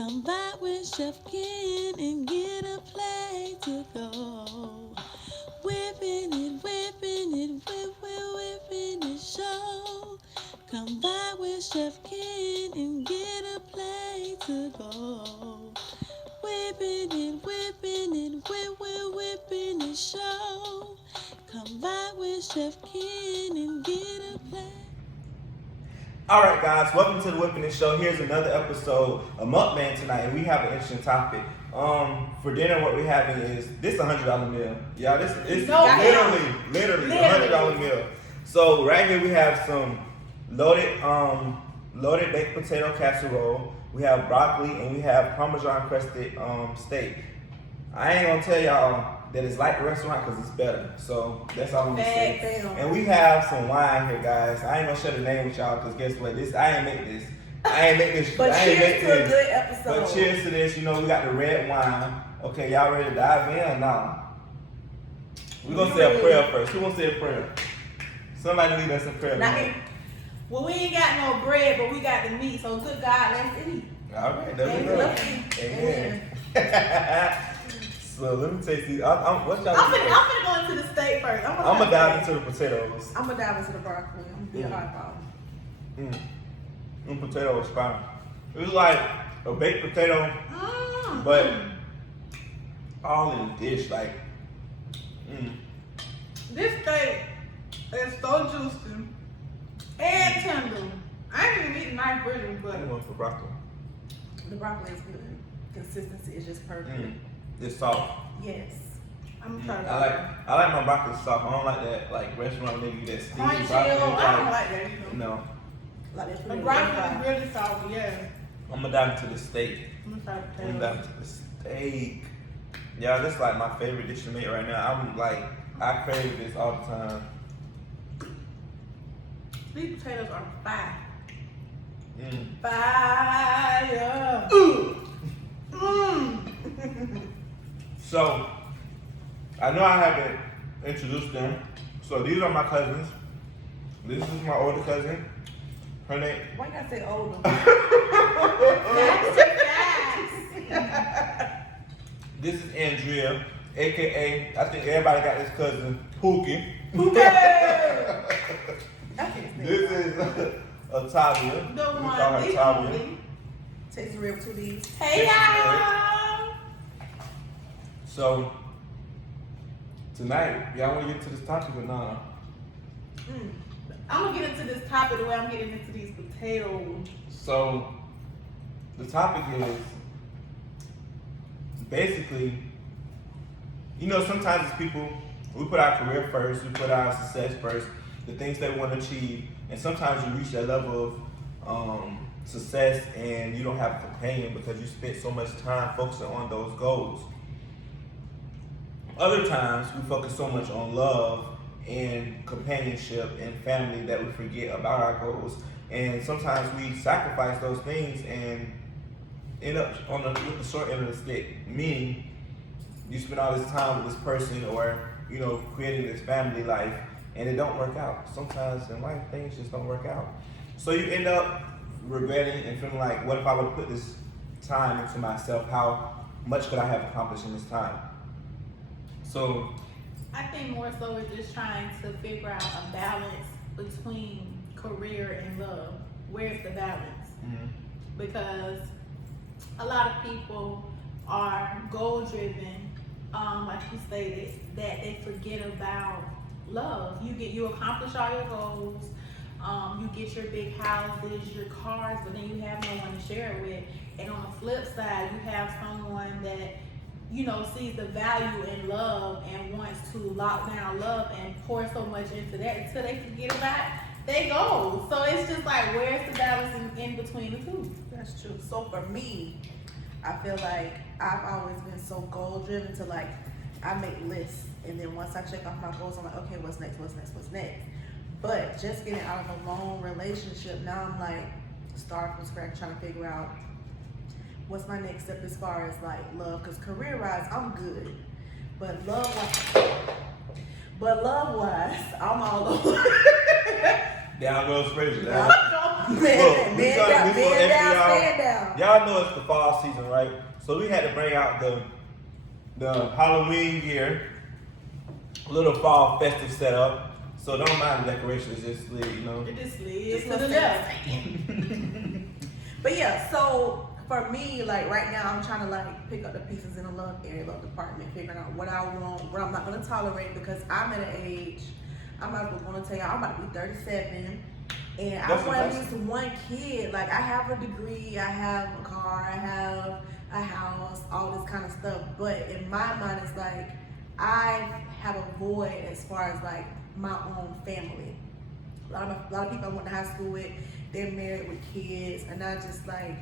Come by with Chef Ken and get a plate to go. Whipping it, whipping it, show. Come by with Chef Ken and get a plate to go. Whipping it, whipping it, show. Come by with Chef Ken and get a plate. All right, guys, welcome to the Whipping It Show. Here's another episode of Mukbang tonight, and we have an interesting topic. For dinner, what we're having is this $100 meal. Yeah, this is literally $100 meal. So right here we have some loaded baked potato casserole. We have broccoli and we have Parmesan crusted steak. I ain't gonna tell y'all that it's like the restaurant because it's better. So that's all I'm gonna say. And we have some wine here, guys. I ain't gonna share the name with y'all because guess what? I ain't make this. But cheers to a good episode. But cheers to this. You know, we got the red wine. Okay, y'all ready to dive in or not? We're gonna say a prayer first. Who wants to say a prayer? Somebody lead us in prayer. Well, we ain't got no bread, but we got the meat. So good God, let's eat. All right, there we go. Amen. So let me taste these. I'm finna go into the steak first. I'm gonna dive into the potatoes. I'm gonna dive into the broccoli. I'm gonna be a hot pot. Potato is fine. It's like a baked potato, but all in a dish. Like, This steak is so juicy and tender. I ain't even eating nice version, but I went for broccoli. the broccoli is good. Consistency is just perfect. It's soft. Yes. I'm trying to. I like my broccoli soft. I don't like that like restaurant nigga that steamy Crunchy, broccoli. I don't like that either. No. Like the broccoli is really salty, yeah. I'm gonna dive into the steak. I'm gonna try I'm potatoes. gonna dive into the steak. Yeah, this is like my favorite dish to make right now. I crave this all the time. These potatoes are fire. Fire. So, I know I haven't introduced them. So these are my cousins. This is my older cousin. Her name. Why you gotta say older? This is Andrea, aka I think everybody got this cousin, Pookie. This is Otavia. The We one, call her the Otavia. only. Takes real to these. Hey Takes y'all! So tonight, y'all want to get to this topic or not? I'm gonna get into this topic the way I'm getting into these potatoes. So the topic is basically, you know, sometimes as people, we put our career first, we put our success first, the things that we want to achieve, and sometimes you reach that level of success and you don't have a companion because you spent so much time focusing on those goals. Other times we focus so much on love and companionship and family that we forget about our goals, and sometimes we sacrifice those things and end up with the short end of the stick, meaning you spend all this time with this person or, you know, creating this family life and it don't work out. Sometimes in life things just don't work out. So you end up regretting and feeling like, what if I would have put this time into myself? How much could I have accomplished in this time? So I think more so we're just trying to figure out a balance between career and love. Where's the balance? Because a lot of people are goal driven, like you stated, that they forget about love. You accomplish all your goals, you get your big houses, your cars, but then you have no one to share it with. And on the flip side, you have someone that, you know, sees the value in love and wants to lock down love and pour so much into that until they forget about their goals. So it's just like, where's the balance in between the two? That's true. So for me, I feel like I've always been so goal driven to like, I make lists and then once I check off my goals, I'm like, okay, what's next? But just getting out of a long relationship, now I'm like, starting from scratch, trying to figure out what's my next step as far as like love, because career-wise, I'm good. But love-wise, I'm all over. Down goes Frazier. Down goes Man down, stand down. Y'all know it's the fall season, right? So we had to bring out the Halloween gear, little fall festive setup. So don't mind the decorations, just lit, you know. It just slid Just to the little left. But yeah, so for me, like right now, I'm trying to like pick up the pieces in the love area, love department, figuring out what I want, what I'm not gonna tolerate, because I'm at an age. I'm not gonna tell y'all, I'm about to be 37, and That's I want at impressive. least one kid. Like I have a degree, I have a car, I have a house, all this kind of stuff. But in my mind, it's like I have a void as far as like my own family. A lot of people I went to high school with, they're married with kids, and I just like,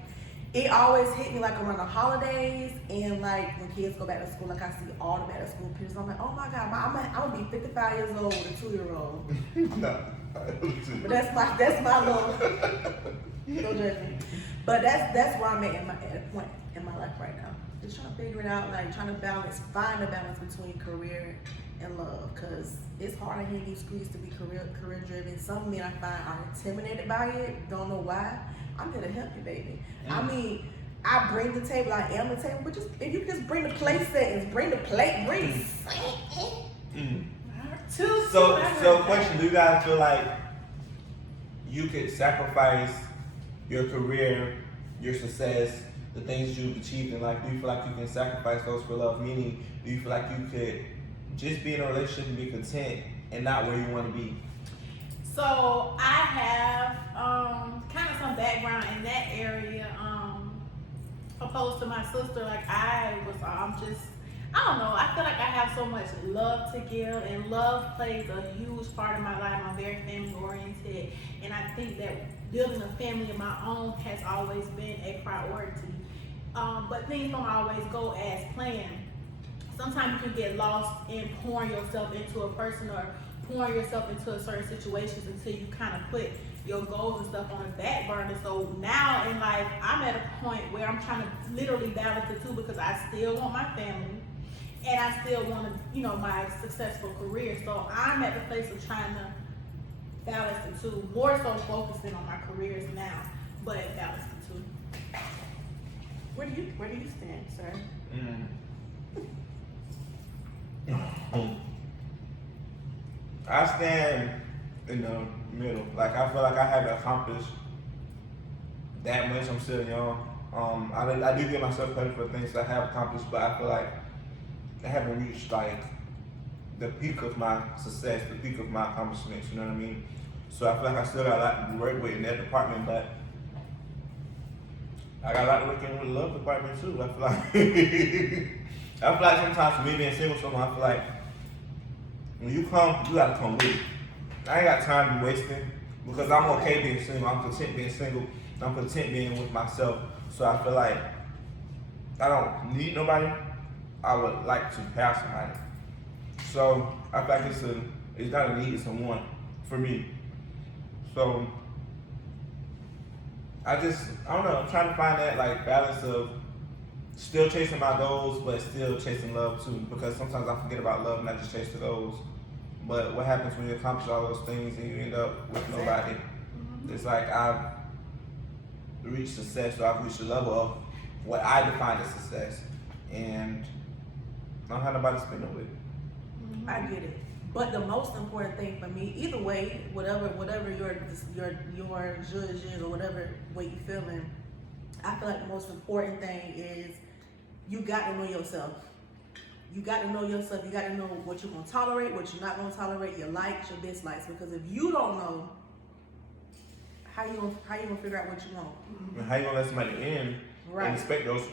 it always hit me like around the holidays and like when kids go back to school, like I see all the back to school pictures. I'm like, oh my God, I'm gonna be 55 years old with a 2-year-old. No. But that's my little, don't judge me. But that's where I'm at a point in my life right now. Just trying to figure it out, like trying to find a balance between career and love, because it's hard to hear these streets to be career driven. Some men I find are intimidated by it, don't know why. I'm here to help you, baby. I mean, I bring the table, I am the table, but just if you just bring the plate settings, bring the plate, bring So question, do you guys feel like you could sacrifice your career, your success, the things you've achieved in life? Do you feel like you can sacrifice those for love? Meaning, do you feel like you could just be in a relationship and be content and not where you want to be? So I have kind of some background in that area. Opposed to my sister, like I don't know. I feel like I have so much love to give, and love plays a huge part of my life. I'm very family oriented, and I think that building a family of my own has always been a priority. But things don't always go as planned. Sometimes you can get lost in pouring yourself into a person or pouring yourself into a certain situations until you kind of put your goals and stuff on the back burner. So now in life, I'm at a point where I'm trying to literally balance the two, because I still want my family and I still want to, my successful career. So I'm at the place of trying to balance the two, more so focusing on my careers now, but balance the two. Where do you stand, sir? I stand in the middle. Like I feel like I haven't accomplished that much. I'm still young. I do give myself credit for things I have accomplished, but I feel like I haven't reached like the peak of my success, the peak of my accomplishments. You know what I mean? So I feel like I still got a lot to work with in that department, but I got a lot to work in with the love department too. I feel like I feel like sometimes for me being single with someone, I feel like when you come, you gotta come with it. I ain't got time to be wasting, because I'm okay being single. I'm content being single. I'm content being with myself. So I feel like I don't need nobody. I would like to have somebody. So I feel like it's not a need, it's a want for me. So I don't know, I'm trying to find that like balance of still chasing my goals, but still chasing love too. Because sometimes I forget about love and I just chase the goals. But what happens when you accomplish all those things and you end up with nobody? It's like I've reached success, or I've reached the level of what I define as success, and I don't have nobody to spend it with. I get it. But the most important thing for me, either way, whatever your judge is or whatever way you feeling, I feel like the most important thing is you got to know yourself. You got to know yourself. You got to know what you're going to tolerate, what you're not going to tolerate, your likes, your dislikes. Because if you don't know, how you gonna figure out what you want? And how you gonna let somebody in Right. and expect those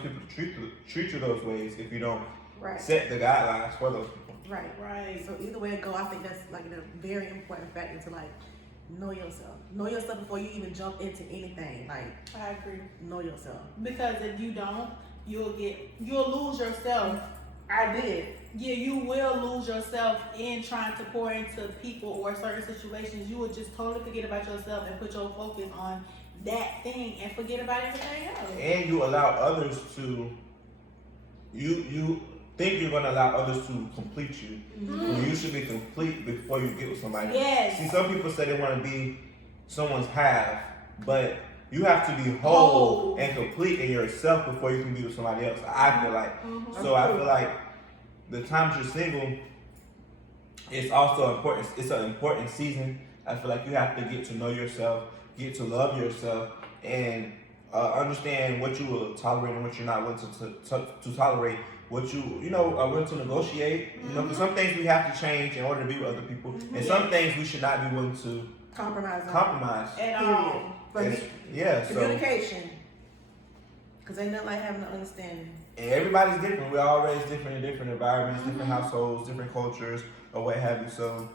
people to treat you those ways if you don't Right. set the guidelines for those people? Right. Right. So either way it go, I think that's like a very important factor to like know yourself. Know yourself before you even jump into anything. Like I agree. know yourself. Because if you don't, you'll lose yourself. I did. Yeah, you will lose yourself in trying to pour into people or certain situations. You will just totally forget about yourself and put your focus on that thing and forget about everything else. And you allow others to, you think you're gonna allow others to complete you. When you should be complete before you get with somebody. Yes. See, some people say they wanna be someone's path, but you have to be whole and complete in yourself before you can be with somebody else. I feel like. So I feel like the times you're single, it's also important. It's an important season. I feel like you have to get to know yourself, get to love yourself, and understand what you will tolerate and what you're not willing to tolerate. What you know are willing to negotiate. You know, because some things we have to change in order to be with other people, and some things we should not be willing to compromise. At all. Yeah. So communication. Because ain't nothing like having an understanding. and everybody's different. We're all raised different in different environments, different households, different cultures, or what have you. So,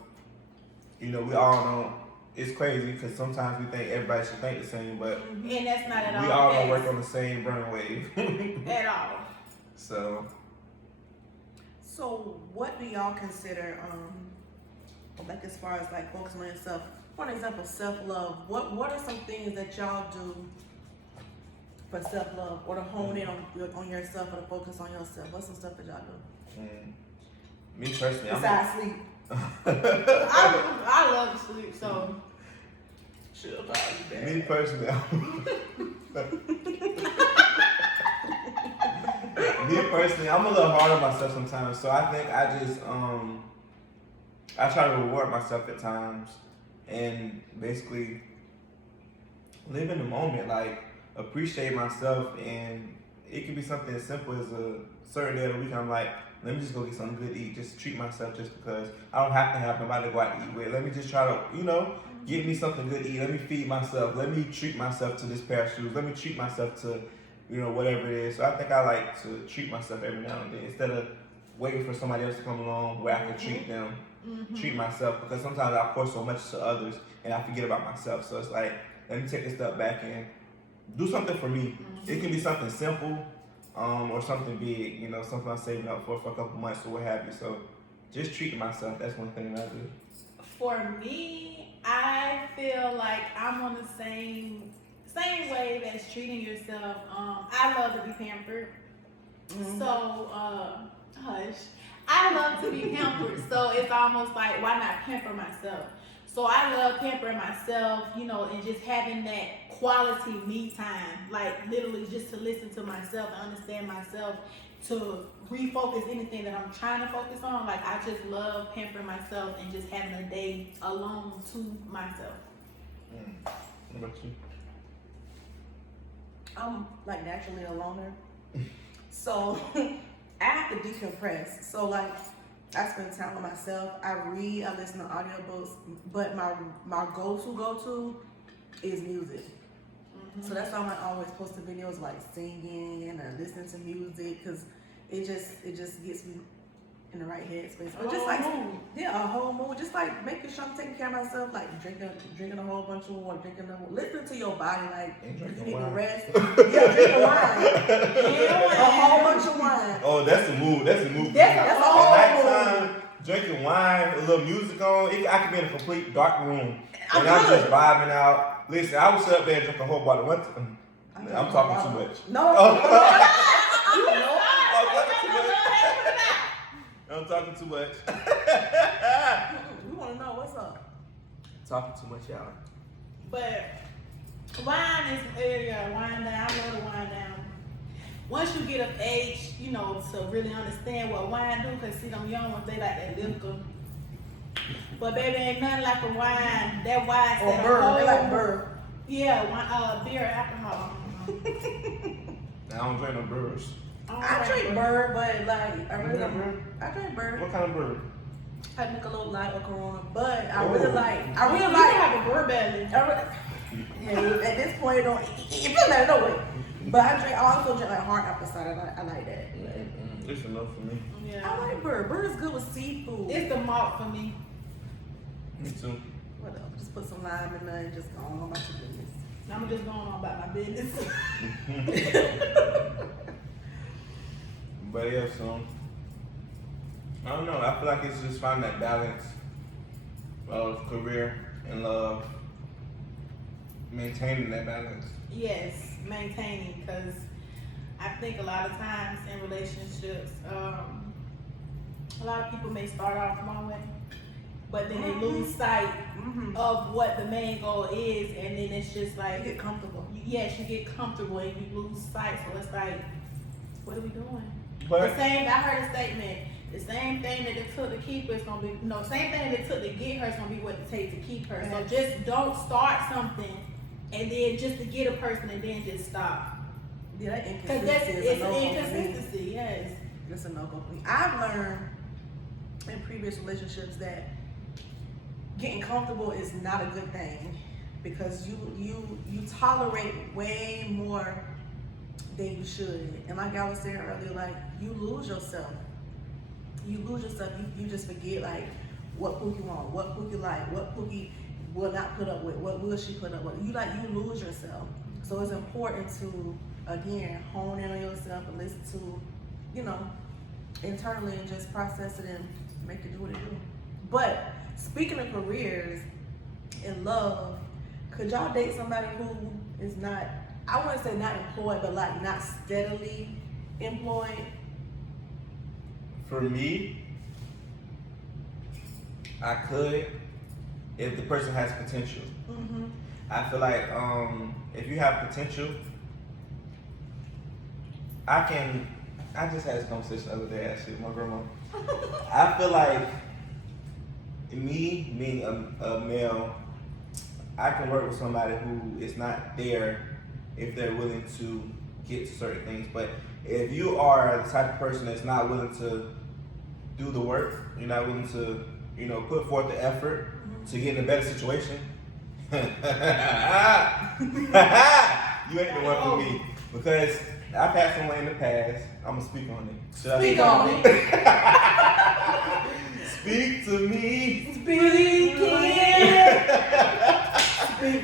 you know, we all know it's crazy because sometimes we think everybody should think the same, but And that's not at all. we all don't work on the same brainwave. At all. So what do y'all consider, like as far as like focusing on yourself? For example, self-love. What are some things that y'all do for self-love, or to hone in on yourself, or to focus on yourself? What's some stuff that y'all do? Me personally, Besides sleep. I love to sleep, so. Me personally, I'm a little hard on myself sometimes. So I think I just I try to reward myself at times and basically live in the moment, like appreciate myself. And it could be something as simple as a certain day of the week I'm like, let me just go get something good to eat, just treat myself, just because I don't have to have nobody to go out to eat with. Let me just try to, you know, get me something good to eat. Let me feed myself. Let me treat myself to this pair of shoes. Let me treat myself to, you know, whatever it is. So I think I like to treat myself every now and then instead of waiting for somebody else to come along where I can treat them, treat myself, because sometimes I pour so much to others and I forget about myself. So it's like, let me take a step back and do something for me. It can be something simple, or something big, you know, something I'm saving up for a couple months or what have you. So just treating myself, that's one thing that I do. For me, I feel like I'm on the same wave as treating yourself. I love to be pampered. So, hush. I love to be pampered. So it's almost like, why not pamper myself? So I love pampering myself, you know, and just having that quality me time, like literally just to listen to myself and understand myself, to refocus anything that I'm trying to focus on. Like I just love pampering myself and just having a day alone to myself. What about you? I'm like naturally a loner. So I have to decompress. So like I spend time with myself. I read, I listen to audiobooks, but my go-to is music. So that's why I always post the videos like singing and listening to music, because it just gets me in the right headspace. But just like a whole mood, just like making sure I'm taking care of myself, like drinking a whole bunch of water, listening to your body, like if you need to rest. Yeah, drinking wine. A whole bunch of wine. Oh, that's the mood. That's the mood. That's a whole nighttime, drinking wine, a little music on. I could be in a complete dark room and I'm just vibing out. Listen, I would sit up there and drink a whole bottle. I'm talking too much. No. I'm talking too much. We want to know what's up. Talking too much, y'all. But wine is wine down. I love to wind down. Once you get of age, you know, to really understand what wine do, because see them young ones, they like that liquor. But baby, ain't nothing like a wine. That wine or bird. They like bird. Yeah, wine, beer, alcohol. I don't drink no birds. I drink bird, but like I really don't. I drink bird. What kind of bird? I drink a little light or Corona, but I You have a bird belly. At this point, it feels like no way. But I also drink like hard apple cider. I like that. It's enough for me. Yeah. I like bird. Bird is good with seafood. It's the malt for me. Me too. Whatever. Just put some lime in there and just go on about your business. I'm just going on about my business. But yeah, so I don't know. I feel like it's just finding that balance of career and love, maintaining that balance. Yes, maintaining, because I think a lot of times in relationships, a lot of people may start off one way but then they lose sight of what the main goal is, and then it's just like You get comfortable. Yes, you get comfortable and you lose sight. So it's like, what are we doing? But The same. I heard a statement. The same thing that it took to keep her is gonna be same thing that it took to get her is gonna be what it takes to keep her. So just don't start something and then just to get a person and then just stop. Yeah, that Because that's inconsistency is it's a an no-go for me. inconsistency. Yes. That's a no-go for me. I've learned in previous relationships that getting comfortable is not a good thing because you tolerate way more than you should. And like I was saying earlier, like you lose yourself. You lose yourself. You just forget like what Pookie want, what Pookie like, what Pookie will not put up with, what will she put up with. You lose yourself. So it's important to again hone in on yourself and listen to, internally and just process it and make it do what it do. But speaking of careers and love, could y'all date somebody who is not, I wouldn't say not employed, but like not steadily employed? for me, I could if the person has potential. Mm-hmm. I feel like if you have potential, I just had this conversation the other day actually with my grandma. I feel like me being a male, I can work with somebody who is not there if they're willing to get to certain things. But if you are the type of person that's not willing to do the work, you're not willing to, put forth the effort to get in a better situation, you ain't the one for me. Because I've had someone in the past, I'm gonna speak on it. Should I Speak on it. Speak to me. Speak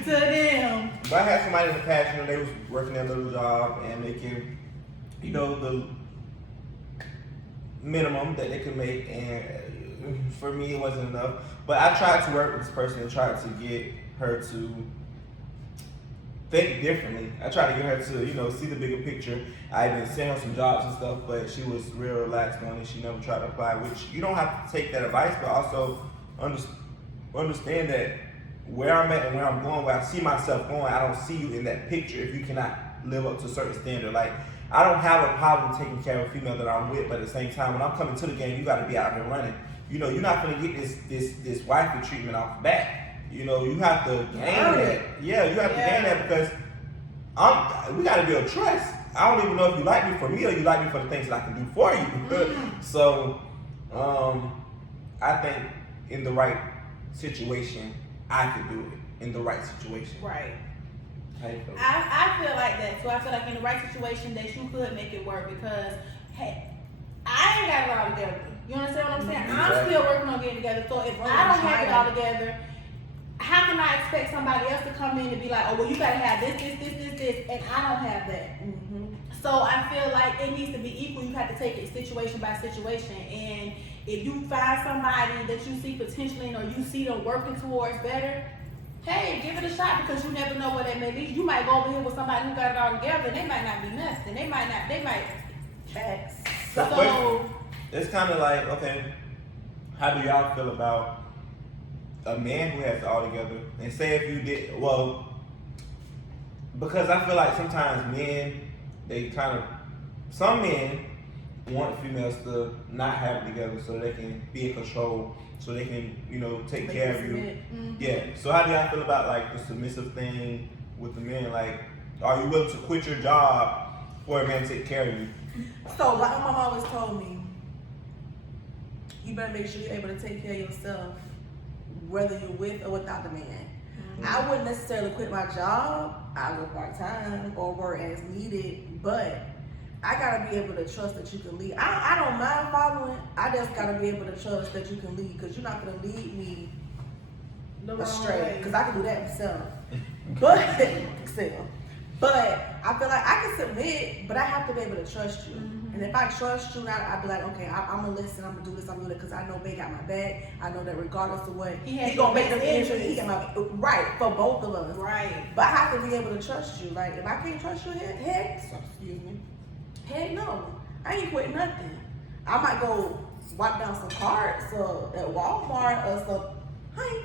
to them. But I had somebody in the past, they was working their little job and making, the minimum that they could make, and for me it wasn't enough. But I tried to work with this person and tried to get her to think differently. I tried to get her to, see the bigger picture. I even sent her some jobs and stuff, but she was real relaxed on it. She never tried to apply, which you don't have to take that advice, but also understand that where I'm at and where I'm going, where I see myself going, I don't see you in that picture if you cannot live up to a certain standard. Like, I don't have a problem taking care of a female that I'm with, but at the same time, when I'm coming to the game, you got to be out here running. You're not gonna get this wifey treatment off the bat. You have to gain that. Yeah, you have to gain that because we got to build trust. I don't even know if you like me for me or you like me for the things that I can do for you. So, I think in the right situation, I could do it in the right situation. Right. How you feel? I feel like that too. I feel like in the right situation that you could make it work because, hey, I ain't got it all together. You understand what I'm saying? Exactly. I'm still working on getting together. So if I don't have it all together, how can I expect somebody else to come in and be like, oh, well, you gotta have this, and I don't have that. Mm-hmm. So I feel like it needs to be equal. You have to take it situation by situation. And if you find somebody that you see potential in or you see them working towards better, hey, give it a shot because you never know what that may lead. You might go over here with somebody who got it all together and they might not be nothing. They might. Facts. So It's kind of like, okay, how do y'all feel about a man who has it all together? And say if you did, because I feel like sometimes men, some men want females to not have it together so they can be in control, so they can, take care of you. Mm-hmm. Yeah. So how do y'all feel about like the submissive thing with the men? Like, are you willing to quit your job for a man to take care of you? So like my mom always told me, you better make sure you're able to take care of yourself, whether you're with or without the man. Mm-hmm. I wouldn't necessarily quit my job. I work part-time or work as needed, but I gotta be able to trust that you can lead. I don't mind following. I just gotta be able to trust that you can lead, because you're not gonna lead me astray, because I can do that myself. But I feel like I can submit, but I have to be able to trust you. Mm-hmm. And if I trust you, I'll be like, okay, I'm gonna listen, I'm gonna do this, I'm gonna do that, because I know Bay got my back. I know that regardless of what, he gonna make them interest. He got my right for both of us. Right. But I have to be able to trust you. Like if I can't trust you, heck no, I ain't quitting nothing. I might go wipe down some carts at Walmart or some honey.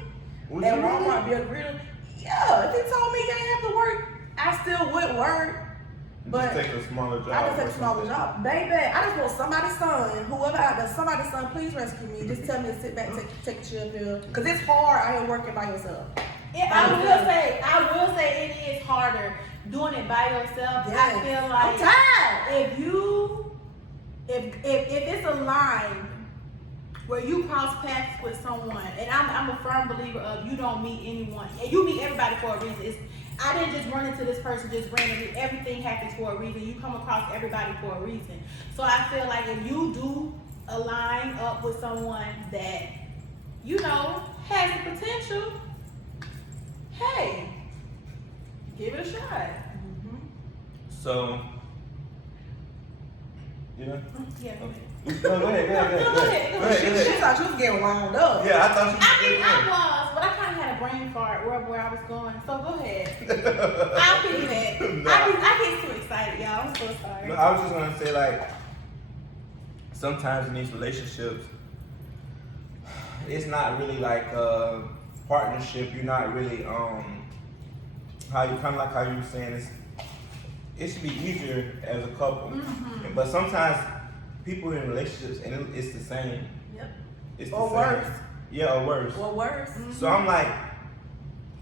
Would And you Walmart really? be agreeing. Yeah, if he told me you ain't have to work, I still would work. But Just take a smaller job. I just take or a smaller something. job. Baby, I just want somebody's son, whoever out there, somebody's son, please rescue me. Just tell me to sit back, take a chill pill. Because it's hard out here working by yourself. I will say it is harder doing it by yourself. Yes. I feel like I'm tired. if it's a line where you cross paths with someone, and I'm a firm believer of you don't meet anyone, and you meet everybody for a reason. I didn't just run into this person just randomly. Everything happens for a reason. You come across everybody for a reason. So I feel like if you do align up with someone that you know has the potential, hey, give it a shot. Mm-hmm. So, yeah. Yeah. No, go ahead. She thought you was getting wound up. Yeah, I thought you I was, but I kind of had a brain fart where I was going. So go ahead. I'll piggyback. Nah. I get too excited, y'all. I'm so sorry. No, I was just gonna say, like, sometimes in these relationships, it's not really like a partnership. You're not really how you kind of like how you were saying it should be easier as a couple. Mm-hmm. But sometimes people in relationships and it's the same. Yep. It's the Or same. worse. Yeah, or worse. Or worse. So I'm like,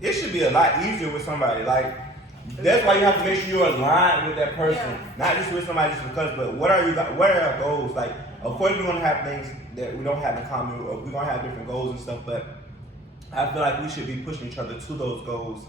it should be a lot easier with somebody. Like, that's why you have to make sure you're aligned with that person, Yeah. not just with somebody just because. But what are our goals? Like, of course, we're gonna have things that we don't have in common, or we're gonna have different goals and stuff. But I feel like we should be pushing each other to those goals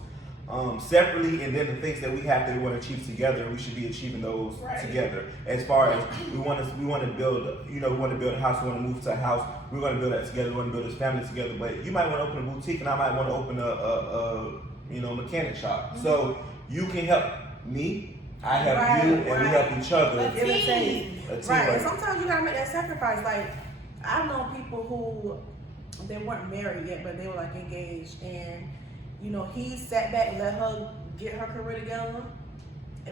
separately, and then the things that we have that we want to achieve together, we should be achieving those together. As far as we want to build, we want to build a house, we want to move to a house, we're going to build that together, we want to build this family together. But you might want to open a boutique, and I might want to open a mechanic shop. Mm-hmm. So you can help me, I help you, and we help each other. Give and take. A team. Right, and sometimes you gotta make that sacrifice. Like, I've known people who they weren't married yet, but they were like engaged, and he sat back and let her get her career together.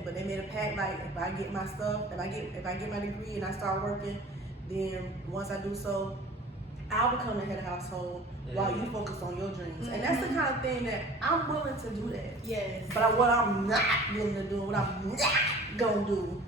But they made a pact, like, if I get my stuff, if I get my degree and I start working, then once I do so, I'll become the head of household while you focus on your dreams. And that's the kind of thing that I'm willing to do that. Yes. But what I'm not willing to do, what I'm not gonna do,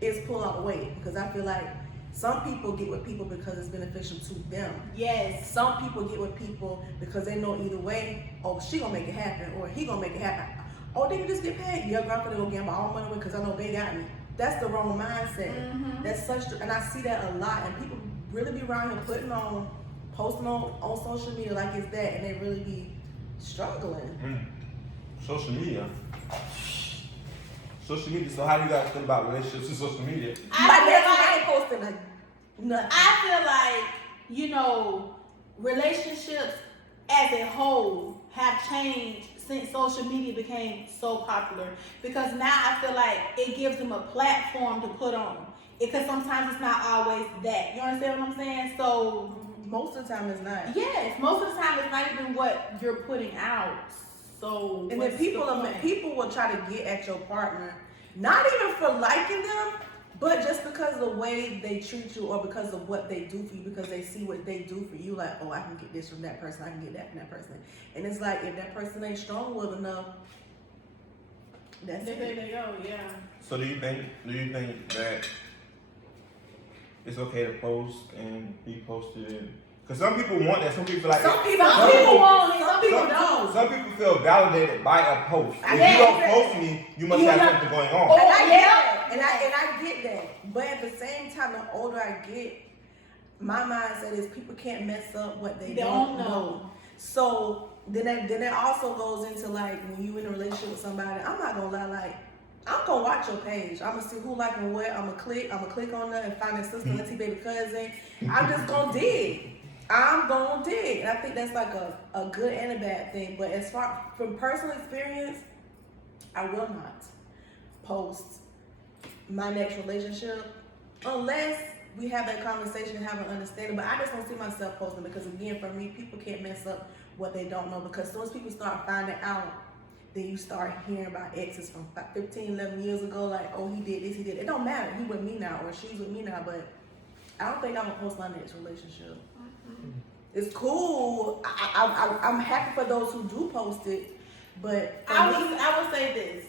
is pull out the weight, because I feel like some people get with people because it's beneficial to them. Yes. Some people get with people because they know either way, oh, she gonna make it happen, or he gonna make it happen. Oh, they can just get paid. Your grandfather gonna get my own money because I know they got me. That's the wrong mindset. Mm-hmm. That's and I see that a lot. And people really be around here posting on social media like it's that, and they really be struggling. Social media. Social media. So how do you guys feel about relationships and social media? I ain't posting like nothing. I feel like, relationships as a whole have changed since social media became so popular. Because now I feel like it gives them a platform to put on. Because sometimes it's not always that. You understand what I'm saying? So most of the time it's not. yes, most of the time it's not even what you're putting out. So and then people will try to get at your partner, not even for liking them, but just because of the way they treat you, or because of what they do for you, because they see what they do for you. Like, oh, I can get this from that person, I can get that from that person. And it's like, if that person ain't strong-willed enough, that's it. There they go, yeah. So do you think that it's okay to post and be posted? Because some people want that. Some people like Some people want it. Some people don't. Some people feel validated by a post. If Yeah, you don't post me, you must have something going on. And I get that. And I get that. But at the same time, the older I get, my mindset is people can't mess up what they don't know. So then that also goes into, like, when you in a relationship with somebody, I'm not gonna lie, like, I'm gonna watch your page. I'm gonna see who liking what. I'm gonna click on that and find that sister, auntie, baby, cousin. I'm just gonna dig. I'm gonna dig. And I think that's like a good and a bad thing. But as far from personal experience, I will not post my next relationship unless we have that conversation and have an understanding. But I just don't see myself posting, because again, for me, people can't mess up what they don't know. Because as soon as people start finding out, then you start hearing about exes from 15, 11 years ago, like, oh, he did this, he did. It don't matter. He with me now, or she's with me now. But I don't think I'm gonna post my next relationship. It's cool. I'm happy for those who do post it, but I would say this.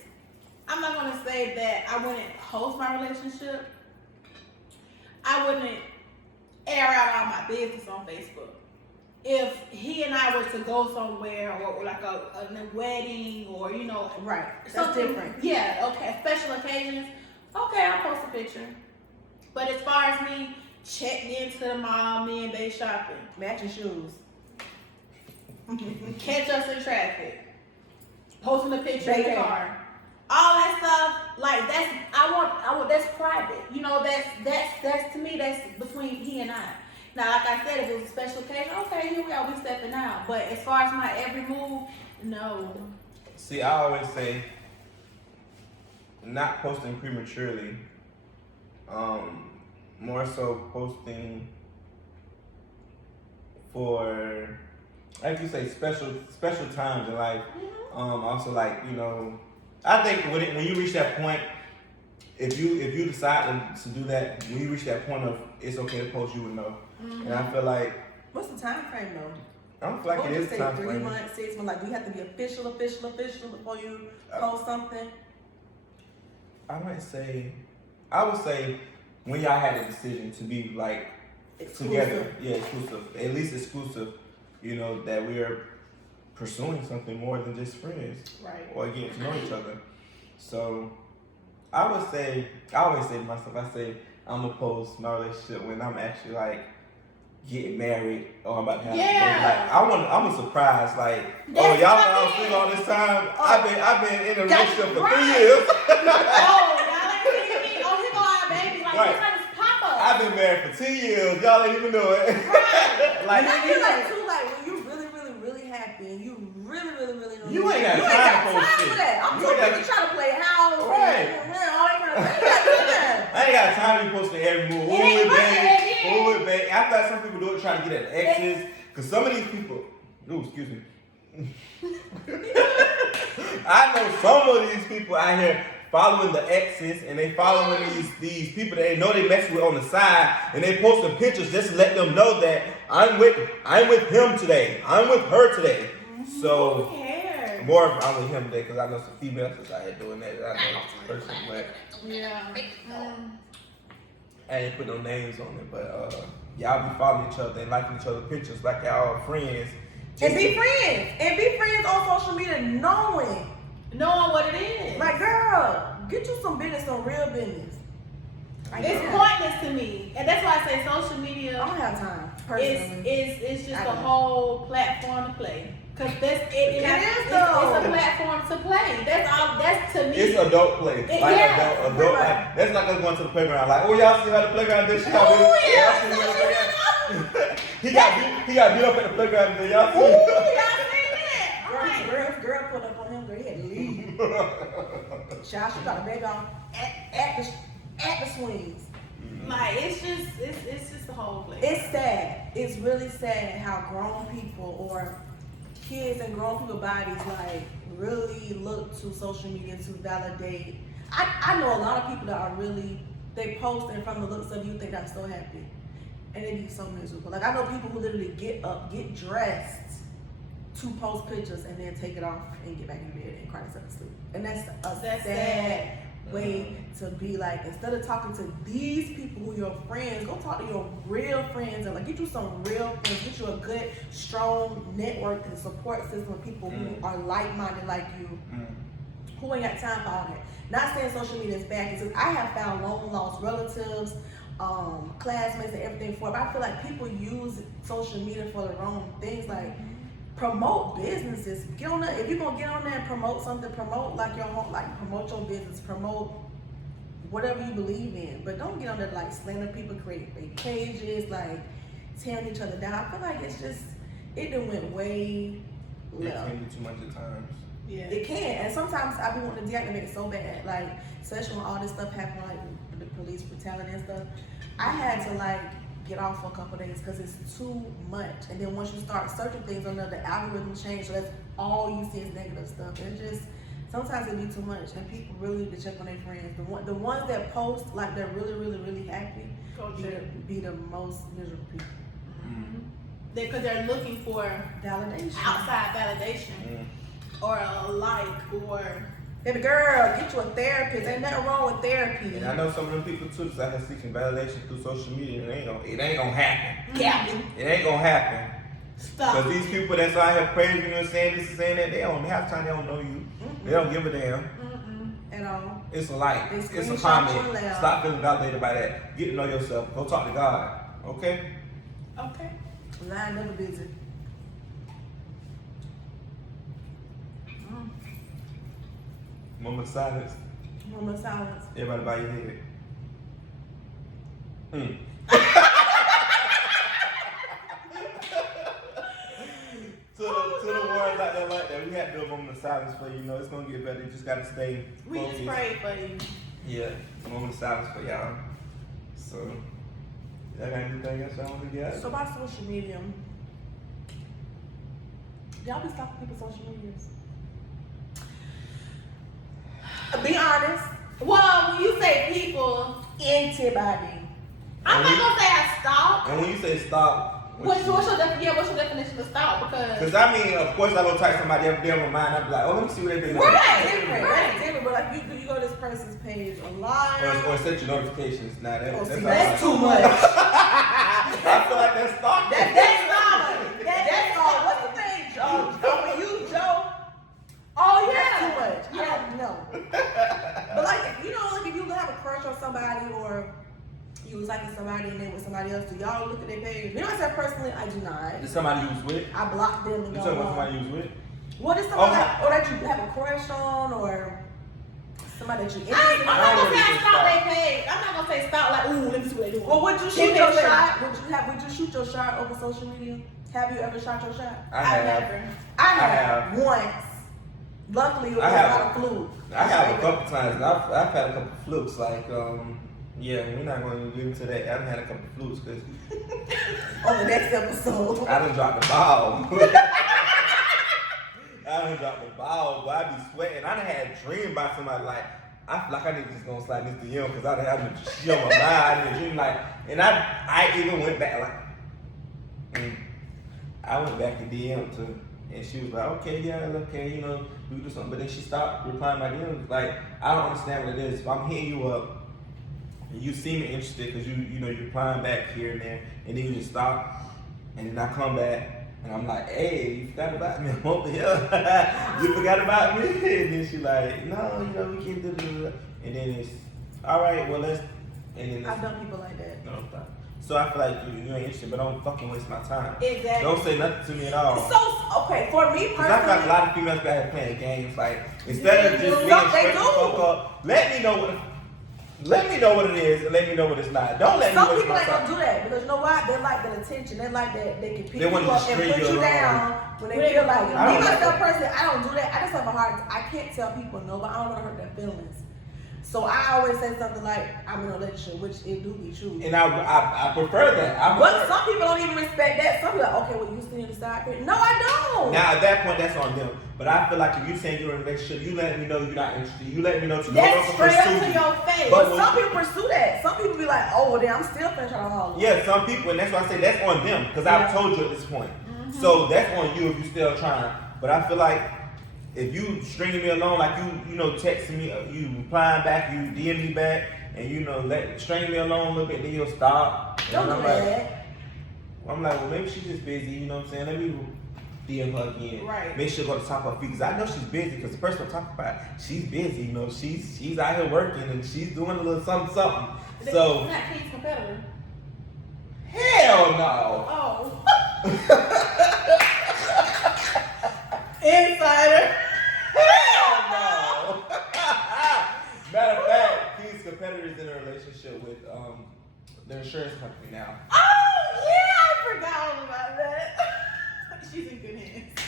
I'm not gonna say that I wouldn't post my relationship. I wouldn't air out all my business on Facebook. If he and I were to go somewhere or like a wedding or right, that's something different. Yeah, okay, special occasions. Okay, I'll post a picture. But as far as me checking into the mall, me and they shopping, Matching shoes. catch us in traffic, posting a picture in the Baby. car, all that stuff, like that's I want that's private. That's to me, that's between he and I. Now, like I said, if it was a special occasion, okay, here we are, we stepping out. But as far as my every move, no. See, I always say not posting prematurely. More so posting for, like you say, special times in life. Also, like, I think when you reach that point, if you decide to do that, when you reach that point of it's okay to post, you would know. And I feel like, What's the time frame though? I don't feel like What it would is you say, time 3 frame. months, 6 months? Like, do you have to be official before you post something? I would say when y'all had a decision to be like together, exclusive, at least exclusive, that we are pursuing something more than just friends, Right. or getting to know each other. So I always say to myself, I'm gonna post my relationship when I'm actually like getting married or I'm about to have a baby. Like I'm a surprise. Like, That's y'all what know I was I single all this time. Oh. I've been in a relationship for 3 right. years. Oh, y'all ain't seen me. Oh, here go our baby. Like, Right. this like this pop-up. I've been married for 2 years. Y'all ain't even know it. Right. Like, And I feel like too, like when you really happy and you really don't You ain't got you time ain't got for time shit. for that. I'm You too ain't busy trying to play house. Right. And all that kind of stuff. You got to do that. I ain't got time to be posting every move. It ain't right, Ooh, it, babe. I thought some people do it trying to get at exes. Because some of these people, excuse me. I know some of these people out here following the exes and they following these people that they know they messing with on the side and they posting pictures just to let them know that I'm with him today. I'm with her today. So Who cares? more of I'm with him today because I know some females that's out here doing that. I know this person, but Yeah. I ain't put no names on it. But y'all be following each other and liking each other's pictures like y'all friends. And be friends. And be friends on social media knowing. Knowing what it is. Like, girl, get you some business, some real business. It's pointless to me. And that's why I say social I media don't have time, personally. it's just I a don't. whole platform to play. Cause it's though. a platform to play. That's all. That's to me. It's adult play. Like yeah. adult. Like, that's like us going to the playground. Like, oh, y'all see how the playground did? She got Oh, beat. yeah. Y'all see how the playground? He got beat up at the playground today. Y'all see? Ooh, y'all seen that? I'm like, Girl put up on him, girl, he had to leave. Child, she got a baby on at the swings. like it's just the whole place. It's sad. It's really sad how grown people or kids and grown people bodies like really look to social media to validate. I know a lot of people that are really, they post and from the looks of you think I'm so happy. And they be so miserable. Like I know people who literally get up, get dressed to post pictures and then take it off and get back in bed and cry themselves to sleep. And that's a sad way to be. Like, instead of talking to these people who are your friends, go talk to your real friends and like get you some real friends, get you a good, strong network and support system of people who are like-minded like you, who ain't got time for all that. Not saying social media is bad, because I have found long lost relatives, classmates and everything for it, but I feel like people use social media for the wrong things. Like, promote businesses. Get on there. If you're gonna get on there and promote something, promote like your home, like promote your business, promote whatever you believe in. But don't get on there like slander people, create fake pages, like tearing each other down. I feel like it's just, it done went way It left. can be too much at times. Yeah. It can, and sometimes I be wanting to deactivate it so bad, like especially when all this stuff happened, like the police brutality and stuff. I had to like get off for a couple days because it's too much. And then once you start searching things on there, the algorithm change, so that's all you see is negative stuff. And it just, sometimes it be too much, and people really need to check on their friends. The ones that post like they're really happy Go check. be the most miserable people. because they're looking for Validation. outside validation or a like or. Baby girl, get you a therapist. Ain't nothing wrong with therapy. And I know some of them people too that's out here seeking validation through social media. It ain't gonna happen. Yeah. It ain't gonna happen. Stop. Because these people that's out here praising you and saying this and saying that, they don't half the time they don't know you. They don't give a damn. At all. It's a like. They It's a screenshot comment. your laugh. Stop feeling validated by that. Get to know yourself. Go talk to God. Okay? Okay. Line never busy. Moment of silence. Moment of silence. Everybody bow your head. To the ones out there like that, we had to do a moment of silence for you. You know, it's gonna get better. You just gotta stay We focused. just prayed for you. Yeah, a moment of silence for y'all. So, y'all got anything else y'all want to get? So about social media, y'all be stalking people's social medias. Be honest. Well, when you say people, Anybody. I'm not gonna say I stalk. And when you say stop, What's your definition of stalk? Because I mean, of course, I go type somebody up there on mine. I'm like, oh, let me see what they've been doing. Right. But like you go to this person's page a lot. Or set your notifications. Nah, That's too much. I feel like that's stalking. That's all. What's the thing? When you Joe. Oh yeah. That's too much. I don't know. But like like if you have a crush on somebody or you was liking somebody and they with somebody else, do y'all look at their page? You know, I said personally, I do not. Is somebody you was with? I block them and You go talking about on. somebody you was with? What is somebody or that you have a crush on or somebody that you interested in? I'm not gonna say I stalk their page. I'm not gonna say stalk like, ooh, let me see what they doing. Well, would you shoot your shot? Would you shoot your shot over social media? Have you ever shot your shot? I have. Never. I have once. Luckily, it was not a fluke. I have a couple times. I've had a couple flukes. Like, yeah, we're not going to get into that. I done had a couple flukes because on the next episode, I done dropped the ball. I done dropped the ball, but I be sweating. I done had a dream about somebody like. I feel like I need to just gonna slide this DM because I done had a shit on my mind. I done dream like, and I even went back like, I went back to DM to. And she was like, okay, yeah, okay, we do something. But then she stopped replying my DMs. Like, I don't understand what it is. If I'm hitting you up, and you seem interested because you're replying back here and there, and then you just stop, and then I come back, and I'm like, hey, you forgot about me? I'm over here. You forgot about me? And then she like, no, we can't do this. And then it's, all right, well, let's, and then I've done people like that. No, stop. So I feel like you ain't interested, but don't fucking waste my time. Exactly. Don't say nothing to me at all. So, okay, for me Because I feel like a personally, lot of females out here playing games. Like, instead of just being straight the fuck up, let me know what it is and let me know what it's not. Don't let me some waste people my ain't time. gonna do that because you know why? They like that attention. They like that they can pick They you wanna up just and string put you you along. down when they feel like it. I don't Me like myself that. personally, I don't do that. I just have a hard. I can't tell people no, but I don't want to hurt their feelings. So I always say something like, I'm in a relationship, which it do be true. And I prefer that. But some people don't even respect that. Some people are like, okay, well, you still in the side pick. No, I don't. Now at that point, that's on them. But I feel like if you saying you're in a relationship, you letting me know you're not interested. You letting me know to That's no straight pursue up to you. your face. But some people pursue that. Some people be like, oh, well, then I'm still finna try to haul. Yeah, some people, and that's why I say that's on them, because I've told you at this point. So that's on you if you still trying. But I feel like if you stringing me along, like you texting me, you replying back, you DM me back, and string me along a little bit, then you'll stop. Don't do that. I'm like, well, maybe she's just busy, you know what I'm saying? Let me DM her again. Right. Make sure to go to the top of her feet, because I know she's busy, because the person I'm talking about, she's busy, she's out here working, and she's doing a little something. So, Not Kate's competitor. hell no. Oh. Insider. Hell no. Matter of fact, he's competitors in a relationship with their insurance company now. Oh yeah, I forgot all about that. She's in good hands.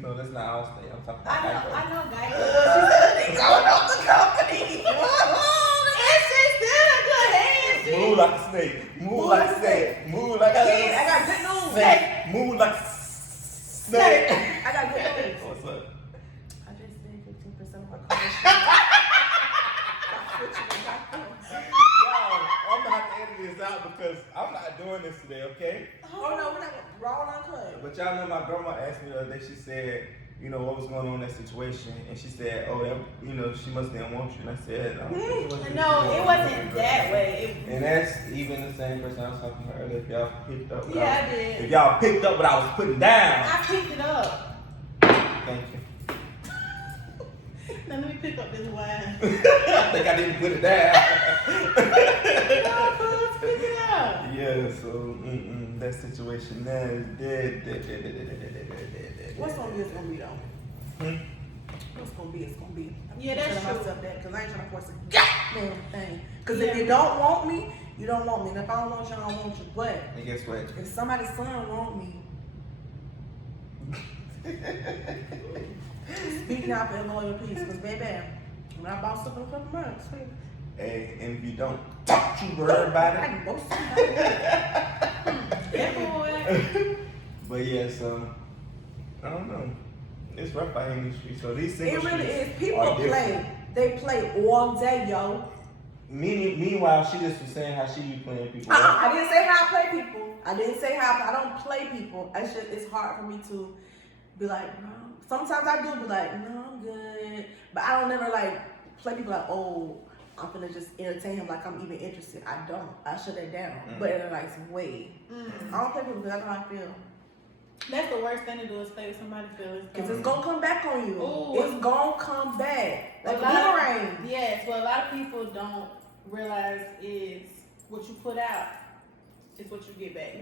No, that's not Allstate. I'm talking about I know, guys. She's going off the company. And she's still in good hands. Move like a snake. Move like a snake. Move like a Kid, I got good news. snake. Move like a snake. I got good news. What's up? I just spent 15% of my commission. Yo, I'm gonna have to edit this out because I'm not doing this today, okay? Oh no, we're not raw and uncut. But y'all know my grandma asked me the other day, she said, you know, what was going on in that situation? And she said, oh, that, you know, she must didn't want you. And I said, I don't think it was No, it wasn't that way. And that's even the same person I was talking about earlier. If y'all picked up what Yeah, I did. If y'all picked up what I was putting down. I picked it up. Thank you. Now let me pick up this wine. I think I didn't put it down. No, let's pick it up. Yeah, so that situation there is dead. What's gonna be, it's gonna be though. What's gonna be, it's gonna be. Yeah, that's telling true. myself that because I ain't trying to force a goddamn thing. Because if you don't want me, you don't want me. And if I don't want you, I don't want you. But And guess what? if somebody's son want me, speak now for loyal peace. Because baby, when I bought stuff in a couple months, Hey, and if you don't, talk you word about I it. can boast somebody. That boy. But yeah, so I don't know. It's rough out here in these streets. So these single It really streets is. People are play. different. They play all day, yo. Meanwhile, she just was saying how she be playing people. I didn't say how I play people. I didn't say how I don't play people. It's hard for me to be like, no. Sometimes I do be like, no, I'm good. But I don't never like play people like, oh, I'm gonna just entertain him like I'm even interested. I don't. I shut it down. But in a nice way. I don't play people because I know how I feel. That's the worst thing to do is play with somebody's feelings. Because it's gonna come back on you. Ooh. It's gonna come back. Like a A lot of- boomerang. Yes, what a lot of people don't realize is what you put out is what you get back.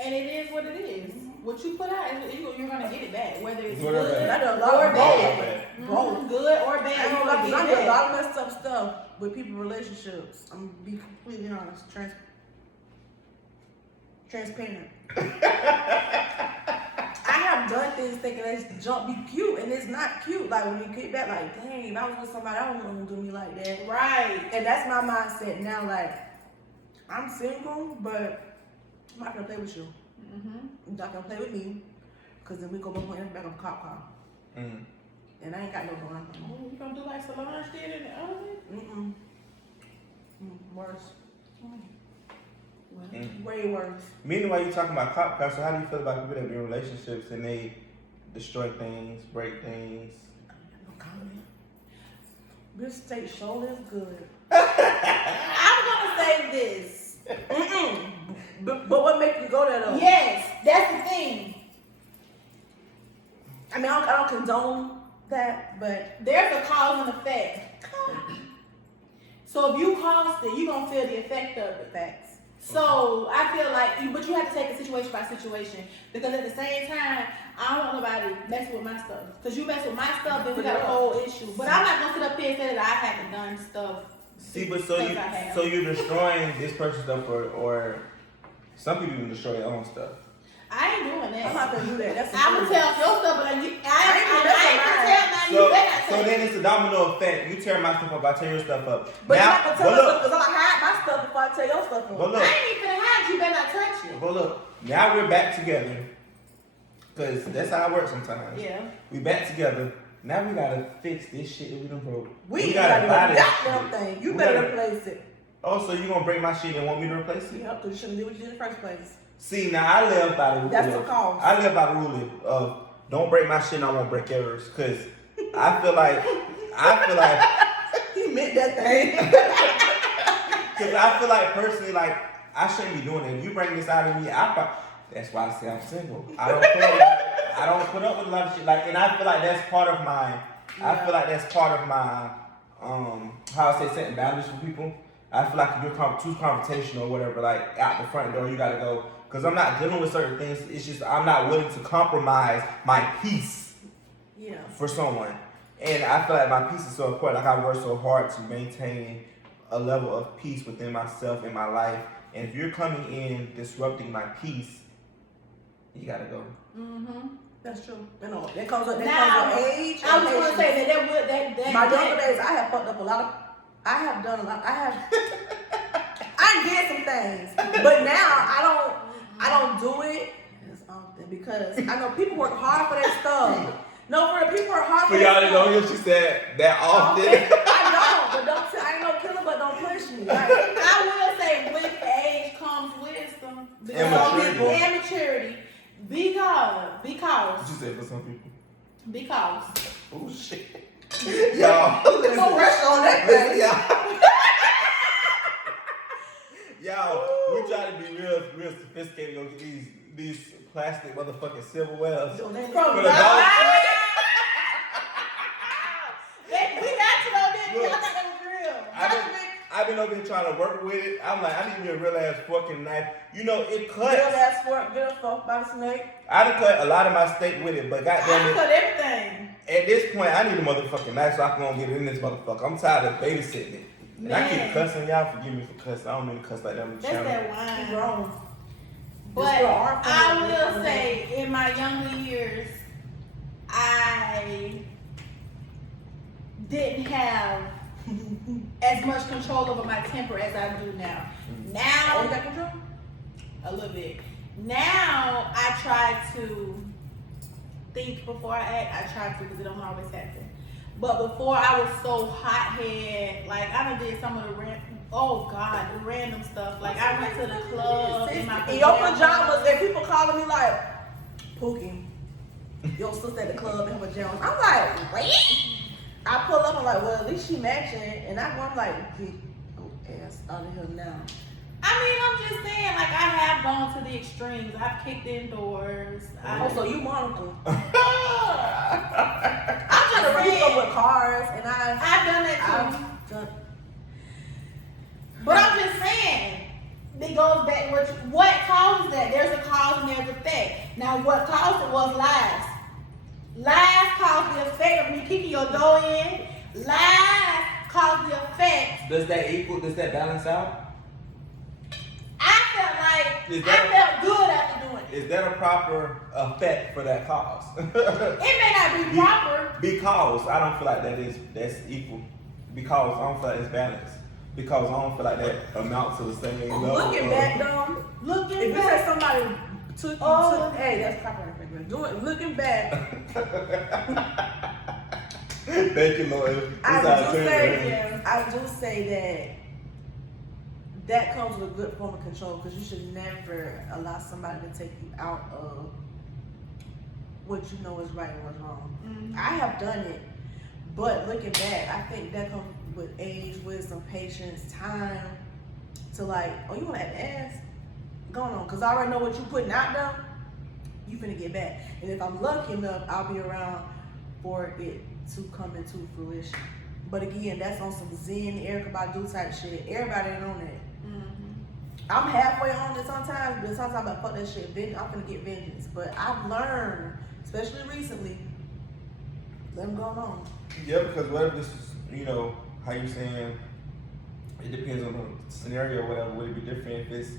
And it is what it is. What you put out, you're gonna get it back, whether it's Good or good bad. I do a lot or of bad. Both. Good or I bad, ain't you're gonna lie, 'cause gonna I get do it a lot back. of messed up stuff with people relationships. I'm gonna be completely honest, transparent. I have done things thinking that jump be cute, and it's not cute. Like when you get back, like, dang, if I was with somebody, I don't want them to do me like that. Right. And that's my mindset now. Like, I'm single, but I'm not gonna play with you. You're not gonna play with me, cause then we go back on back of cop car. And I ain't got no gun. Oh, you gonna do like Solange did in the other? Worse. Well, Way worse. Meanwhile, you talking about cop cars. So how do you feel about people that be in relationships and they destroy things, break things? No comment. This state show is good. I'm gonna say this. But what make you go there though? Yes, that's the thing. I mean, I don't condone that, but There's a cause and effect. So if you caused it, you're gonna feel the effect of it. facts. So I feel like, but you have to take it situation by situation, because at the same time, I don't want nobody messing with my stuff. Because you mess with my stuff, then we got a whole issue. But I'm not gonna sit up here and say that I haven't done stuff. See, but Things I have. so you're destroying this person's stuff, or some people even destroy their own stuff. I ain't doing that. I'm not gonna do that. That's I'm gonna tell your stuff, but I ain't gonna tell none. You better So then it's a domino effect. You tear my stuff up, I tear your stuff up. But now, you're not gonna tell but us look, because I'm gonna hide my stuff before I tell your stuff. but I look, ain't even finna hide. You better not touch it. but look. Now we're back together, cause that's how it works sometimes. Yeah. We back together. Now we gotta fix this shit that we done broke. We gotta do buy a this goddamn shit. thing. You We better gotta- replace it. Oh, so you gonna break my shit and want me to replace it? Yep, because you shouldn't do what you did in the first place. See, now I live by the rule. That's the of- cause. I live by the rule of don't break my shit and I won't break yours. Cause I feel like He meant that thing. cause I feel like personally, like I shouldn't be doing it. If you bring this out of me, that's why I say I'm single. I don't put up with a lot of shit. Like, and I feel like that's part of my. I feel like that's part of my. How I say setting boundaries for people. I feel like if you're too confrontational or whatever, like out the front door, you gotta go. Cause I'm not dealing with certain things. It's just I'm not willing to compromise my peace for someone. And I feel like my peace is so important. Like I work so hard to maintain a level of peace within myself and my life. And if you're coming in disrupting my peace, you gotta go. That's true. You know, that comes with Now, age. I and was gonna patience. say that My younger days, I have fucked up a lot of. I have done a lot. I did some things, but now I don't do it as often because I know people work hard for that stuff. No, for the people work hard for For that y'all to stuff. know here, she said that often. I don't, but I ain't no killer, but don't push me. Like, I will say with age comes wisdom. Immaturity. And maturity. Because. What you said for some people? Because. Oh shit. Y'all. Put some pressure on that thing. Y'all, we try to be real sophisticated. Go get these plastic motherfucking silverwares From for the the dog. We got to know that. Look, I think that was real. I've been over here trying to work with it. I'm like, I need me a real ass fucking knife. You know, it cuts. Real ass fork, good fuck by the snake. I done cut a lot of my steak with it, but I goddamn it, cut everything. at this point, I need a motherfucking knife so I can go get in this motherfucker. I'm tired of babysitting it. And I keep Man. cussing. Y'all forgive me for cussing. I don't mean to cuss like that on the That's channel. that You wine. wrong. But This girl arm I from will the- say, in my younger years, I didn't have as much control over my temper as I do now. Oh, you Now, got control? a little bit. Now, I try to think before I act. I try to because it don't always happen. But before I was so hothead, like I done did some of the the random stuff. Like I went to the club in my In your pajamas, and people calling me like, Pookie, your sister at the club in her pajamas. I'm like, wait. I pull up, I'm like, well, at least she matching. And I'm like, get your ass out of here now. I mean, I'm just saying, like I have gone to the extremes. I've kicked indoors. Oh, so you Monica. I'm I'm trying to run saying, up with cars, and I've done that too. I've done. But I'm just saying, it goes back. What caused that? There's a cause and there's an effect. Now, what caused it was lies. Lies caused the effect of me kicking your door in. Lies caused the effect. Does that balance out? I felt like I felt good after doing it. Is that a proper effect for that cause? It may not be proper. Because I don't feel like that's equal. Because I don't feel like it's balanced. Because I don't feel like that amounts to the same level. Looking back, though, Looking if you back. say somebody took you hey, that's copyright. Looking back, Thank you, Lord. I do say that comes with a good form of control because you should never allow somebody to take you out of what you know is right and what's wrong. Mm-hmm. I have done it, but looking back, I think that comes with age, wisdom, patience, time to like, oh, you want to ask? Go on, because I already know what you're putting out there. You finna get back. And if I'm lucky enough, I'll be around for it to come into fruition. But again, that's on some Zen, Erykah Badu type shit. Everybody ain't on that. Mm-hmm. I'm halfway on it sometimes, but sometimes I'm like, fuck that shit. I'm gonna get vengeance. But I've learned, especially recently, let them go on. Yeah, because whatever this is, you know, how you saying, it depends on the scenario or whatever. Would it be different if it's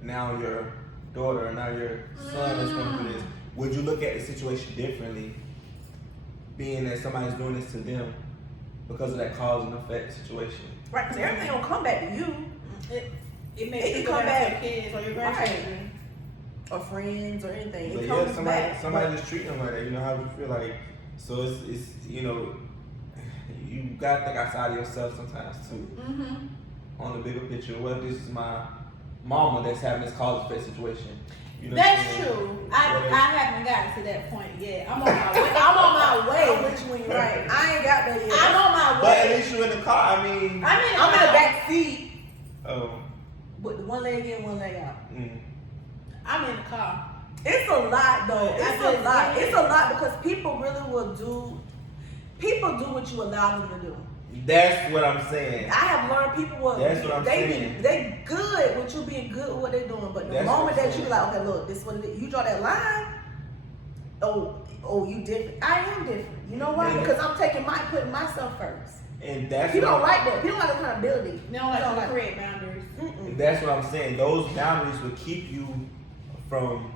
now your daughter or now your son that's going through this? Would you look at the situation differently, being that somebody's doing this to them because of that cause and effect situation? Right, because everything will come back to you. It makes It you can come come back to back. your kids or your grandchildren. Or friends or anything. But It yeah, comes somebody back. just treating them like that. You know how you feel like. So it's you know, you gotta think outside of yourself sometimes too. Mm-hmm. On the bigger picture, what if this is my mama that's having this cause effect situation? You know That's what I'm saying? true. I What if- haven't gotten to that point yet. I'm on my way. I'm on my way. I'm with you when you're right. I ain't got that yet. I'm on my But at way. least you in the car. I mean, I'm in the back seat oh, with the one leg in, one leg out. I'm in the car. It's a lot though. It's I a just lot. did. It's a lot because people really will do. People do what you allow them to do. that's what I'm saying. I have learned people will. That's what I'm saying. They good with you being good with what they're doing, but the That's what moment I'm that you be like, okay, look, this is what it is. You draw that line. Oh, you different. I am different. You know why? Yeah. Because I'm putting myself first. And that's People what don't like that. People don't like accountability. They don't like to create boundaries. Mm-mm. That's what I'm saying. Those boundaries would keep you from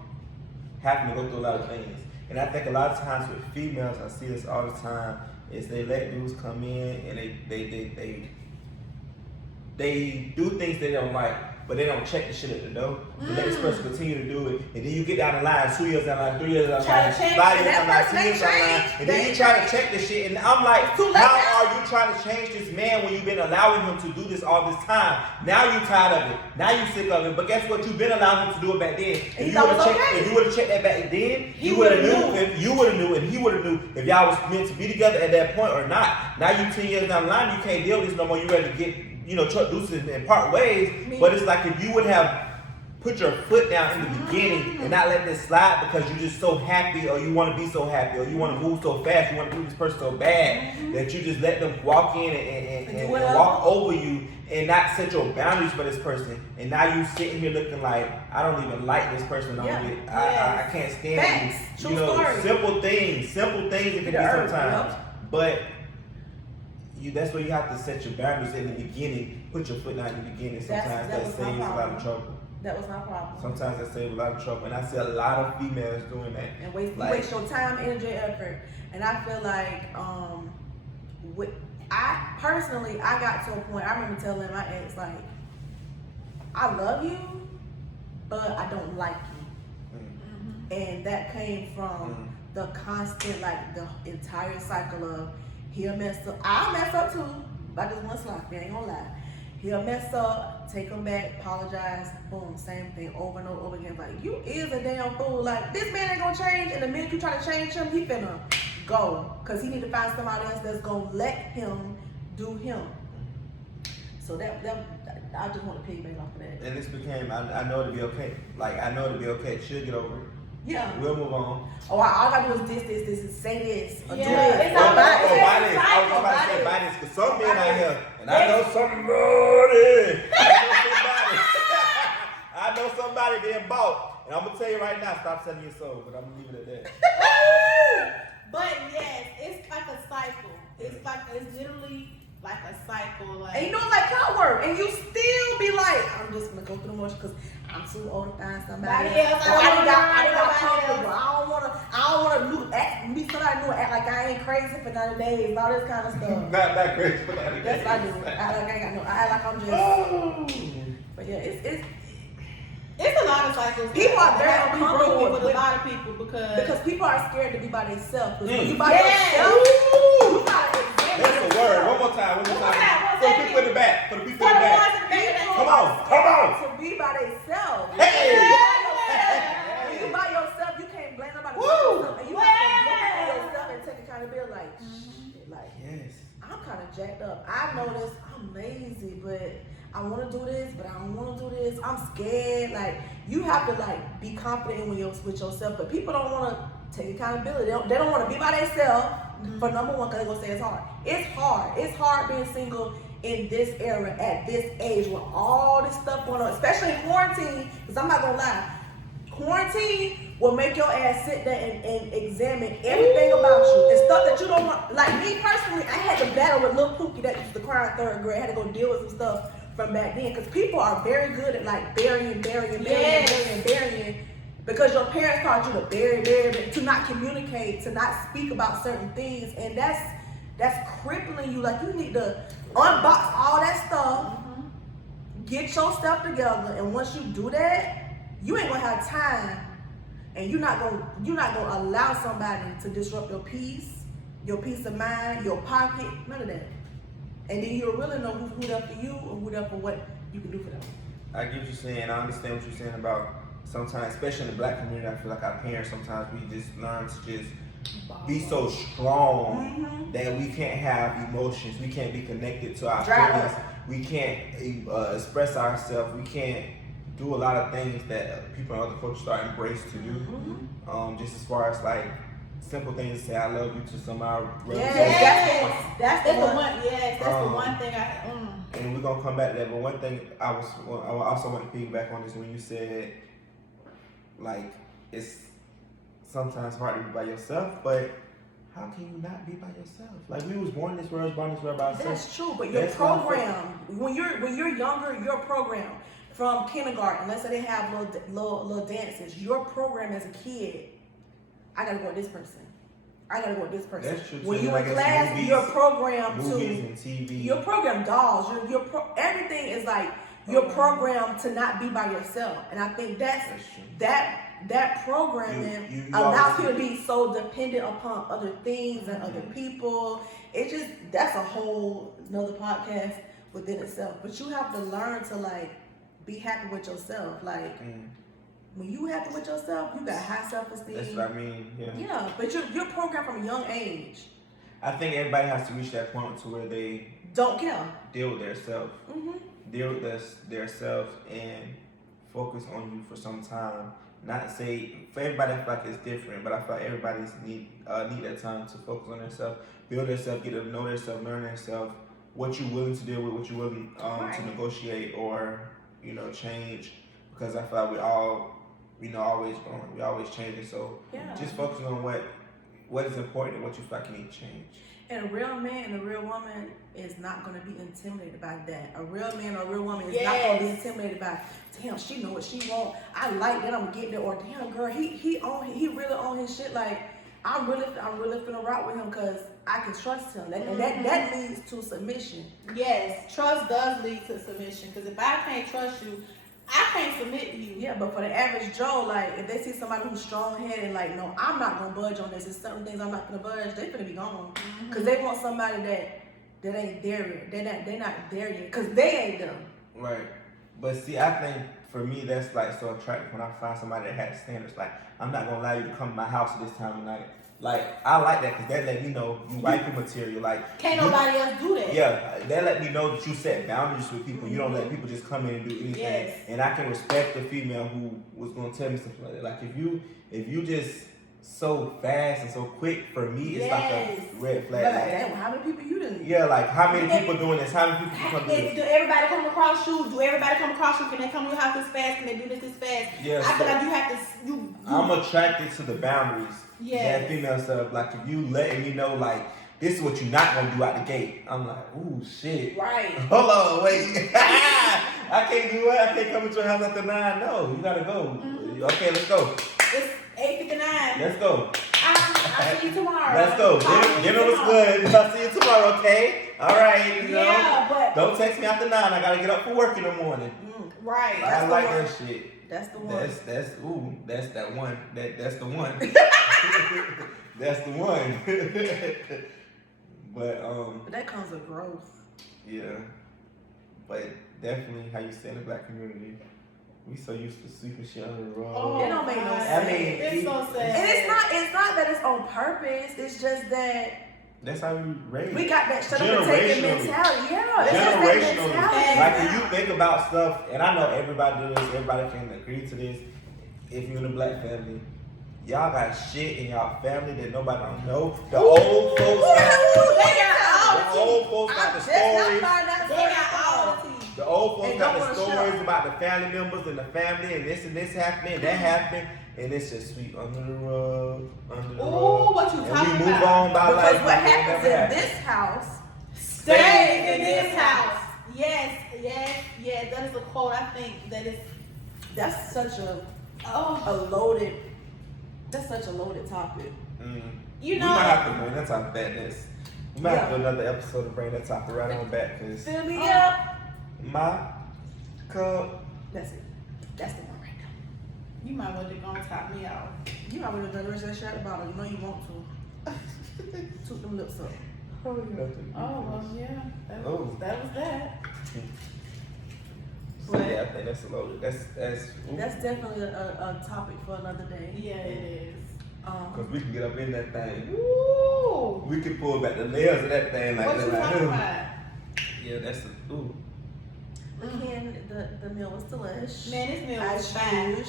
having to go through a lot of things. And I think a lot of times with females, I see this all the time, is they let dudes come in and they do things they don't like but they don't check the shit at the door. You let this person continue to do it, and then you get down the line, 2 years down the line, 3 years down the line, 5 years down the line, 2 years down the line, and then you try to check the shit, and I'm like, how are you trying to change this man when you've been allowing him to do this all this time? Now you tired of it. Now you sick of it. But guess what? You've been allowing him to do it back then. If you would have checked that back then, you would have knew. If you would have knew, and he would have knew if y'all was meant to be together at that point or not. Now you 10 years down the line, you can't deal with this no more. You ready to get, truck deuces and part ways. But it's like if you would have put your foot down in the beginning and not let this slide because you're just so happy, or you want to be so happy, or you want to move so fast, you want to do this person so bad that you just let them walk in and walk over you and not set your boundaries for this person. And now you sitting here looking like, I don't even like this person. I can't stand you. Story. Simple things it can be sometimes. But that's where you have to set your boundaries in the beginning. Put your foot down in the beginning. Sometimes that saves a lot of trouble. That was my problem. Sometimes that saves a lot of trouble, and I see a lot of females doing that. And waste your time, energy, effort. And I feel like, I got to a point. I remember telling my ex, like, I love you, but I don't like you. And that came from the constant, like the entire cycle of he'll mess up. I'll mess up too. I just want slack. I ain't gonna lie. He'll mess up, take him back, apologize, boom, same thing over and over again. Like, you is a damn fool. Like, this man ain't gonna change, and the minute you try to change him, he finna go. Cause he need to find somebody else that's gonna let him do him. So that I just want to piggyback off of that. And this became, I know it'll be okay. Like, I know it'll be okay. She'll get over it. Yeah. We'll move on. Oh, all I gotta do is this, say this, or do this. It's not buy this. I was about to say buy this, because some men out here, and I know somebody. I know somebody being bought. And I'm going to tell you right now, stop selling your soul, but I'm going to leave it at that. But yes, it's like a cycle. It's literally like a cycle. Like, and you know it's like clockwork, and you still be like, I'm just gonna go through the motion because I'm too old to find somebody else. I got comfortable. I don't wanna meet somebody new and act like I ain't crazy for 90 days, all this kind of stuff. not crazy for 90 days. That's what I do. I act like I ain't got no. I act like I'm just. But yeah, it's a lot of cycles. People are very uncomfortable with a lot of people because people are scared to be by themselves. When you by yourself, you gotta examine. That's a word. One more time. For the people in the back. Come on. To be by themselves. Hey. When you by yourself, you can't blame nobody. And you have to look at yourself and take accountability. Like, yes. I'm kind of jacked up. I know this. I'm lazy, but I want to do this, but I don't want to do this. I'm scared. Like, you have to be confident with yourself. But people don't want to take accountability. They don't want to be by themselves. For number one, because they're going to say it's hard. It's hard. It's hard being single in this era, at this age, with all this stuff going on, especially in quarantine, because I'm not going to lie. Quarantine will make your ass sit there and examine everything about you and stuff that you don't want. Like me personally, I had to battle with Lil Pookie that used to cry in 3rd grade. I had to go deal with some stuff from back then, because people are very good at burying. Because your parents taught you to bury, to not communicate, to not speak about certain things, and that's crippling you. Like, you need to unbox all that stuff, get yourself together, and once you do that, you ain't gonna have time, and you're not gonna allow somebody to disrupt your peace of mind, your pocket, none of that. And then you'll really know who's up for you and who's up for what you can do for them. I get what you're saying. I understand what you're saying about sometimes, especially in the Black community, I feel like our parents sometimes we just learn to just be so strong that we can't have emotions. We can't be connected to our feelings. We can't express ourselves. We can't do a lot of things that people in other cultures are embraced to do. Just as far as simple things to say I love you to somebody. That's the one. Yes, that's the one thing And we're gonna come back to that. But one thing I also want to piggyback on is when you said it's sometimes hard to be by yourself, but how can you not be by yourself? Like, we was born in this world, by ourselves. That's true, but you're programmed. When you're younger, you're programmed from kindergarten. Let's say they have little dances. You're programmed as a kid. I gotta go with this person. I gotta go with this person. That's true. When you're in class, you're programmed movies and TV. You're programmed dolls. Everything is you're programmed to not be by yourself, and I think That's true. that programming You allows always- you to be so dependent upon other things and other people. It just that's a whole another podcast within itself. But you have to learn to like be happy with yourself. Like when you happy with yourself, you got high self-esteem. That's what I mean. Yeah. Yeah, but you're programmed from a young age. I think everybody has to reach that point to where they Don't care. deal with their self, Mm-hmm. deal with their self, and focus on you for some time. Not to say for everybody, I feel like it's different, but I feel like everybody need that time to focus on themselves, build themselves, get to know themselves, learn themselves, what you're willing to deal with, what you're willing to negotiate or change. Because I feel like we all always growing, we always changing. So just focusing on what is important and what you feel like you need to change. And a real man and a real woman is not going to be intimidated by that. A real man or a real woman is not going to be intimidated by, damn, she know what she want. I like that, I'm getting it. Or damn, girl, he really on his shit. Like I'm really finna rock with him because I can trust him. And that leads to submission. Yes, trust does lead to submission. Because if I can't trust you, I can't submit to you. Yeah, but for the average Joe, like if they see somebody who's strong-headed, like no, I'm not gonna budge on this. There's certain things I'm not gonna budge. They finna be gone because they want somebody that ain't there yet. They're not there yet because they ain't them. Right. But see, I think for me that's like so attractive when I find somebody that has standards. Like I'm not gonna allow you to come to my house at this time of night. Like I like that because that let me know you wifey material. Like Can't nobody else do that. Yeah, that let me know that you set boundaries with people. You don't let people just come in and do anything. Yes. And I can respect the female who was gonna tell me something like that. Like if you just so fast and so quick, for me it's like a red flag. But Like, damn, how many people you done? yeah, like how many people doing this? How many people come do this? Do everybody come across you? Do everybody come across you? Can they come to your house this fast? Can they do this fast? Yeah, I feel so- like you have to. I'm attracted to the boundaries. Yes. That female stuff. Like if you letting me know like this is what you're not gonna do out the gate. I'm like, ooh shit. Right. Hold on, wait. I can't do it. I can't come to your house after 9. No, you gotta go. Okay, let's go. It's 8:59. Let's go. I'll see you tomorrow. Let's go. Dinner was good. I'll see you tomorrow, okay? All right, you know. Yeah, but Don't text me after 9. I gotta get up for work in the morning. right. I like that shit. That's the one. That's that one. That's the one. That's the one. But that comes with growth. Yeah. But definitely how you say in the black community, we so used to sweeping shit under the rug. Oh, It don't make no God. sense. I mean, It's so sad. And it's not that it's on purpose. It's just that That's how we raised. we got that shut up and take it Generationally. mentality. Yeah, it's just that Generationally. mentality. Like when you think about stuff, and I know everybody do this, everybody can agree to this. If you're in a black family, y'all got shit in y'all family that nobody don't know. The old folks got the old folks got the stories. They got all the tea. The old folks And got don't the wanna stories show. about the family members and the family and this happening, that happened, and it's just sweep under the rug, under the Ooh, rug. what you And talking we move about? on by Because life. what like it happens never in happened. this house Stay in this house. Yes. That is a quote. I think that is. that's such a Oh, loaded topic. you We know. might have to bring that topic back next. We might have to do Yeah. another episode to bring that topic right on back because Fill me up. my cup. That's it. That's the one right there. You might want to go and top me out. You already done the rest of that shit at the bottom. You know you want to. Took them lips up. Oh well, yeah. That was Oh. that. So yeah, I think that's a loaded. That's That's definitely a topic for another day. Yeah, it is. because we can get up in that thing. Ooh. We can pull back the layers of that thing like What that. you Like, talking ooh. about? Yeah, that's a ooh. Again, the meal was delish. Man, this meal was As fine. usual.